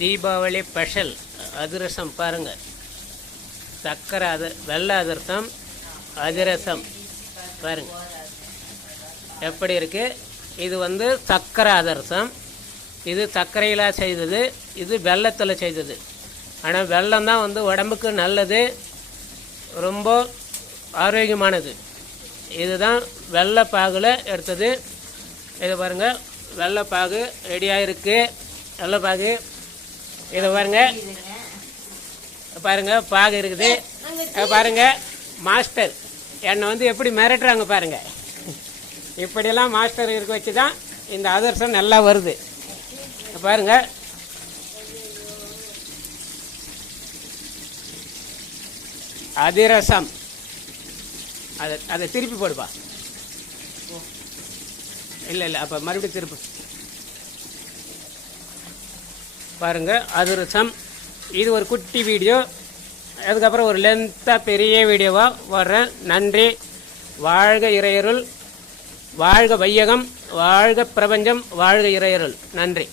Deepavali special அதிரசம் பாருங்கள். சக்கரை வெள்ளை அதிரசம் அதிரசம் பாருங்கள் எப்படி இருக்குது. இது சக்கரை அதிரசம். இது சர்க்கரையில் செய்தது, இது வெள்ளத்தில் செய்தது. ஆனால் வெள்ளம் தான் உடம்புக்கு நல்லது, ரொம்ப ஆரோக்கியமானது. இதுதான் வெள்ளைப்பாகில் எடுத்தது. இது பாருங்கள், வெள்ளைப்பாகு ரெடியாக இருக்குது. வெள்ளைப்பாகு இதை பாருங்கள் பாகு இருக்குது. பாருங்கள் மாஸ்டர் என்னை எப்படி மிரட்டுறாங்க பாருங்கள். இப்படியெல்லாம் மாஸ்டர் இருக்க வச்சு தான் இந்த அதிரசம் நல்லா வருது பாருங்கள். அதிரசம் அதை திருப்பி போடுப்பா. இல்லை அப்போ மறுபடியும் திருப்பி பாருங்கள். அதிரசம் இது ஒரு குட்டி வீடியோ. அதுக்கப்புறம் ஒரு லென்த்தாக பெரிய வீடியோவாக வர்றேன். நன்றி. வாழ்க இறையருள், வாழ்க வையகம், வாழ்க பிரபஞ்சம், வாழ்க இறையருள். நன்றி.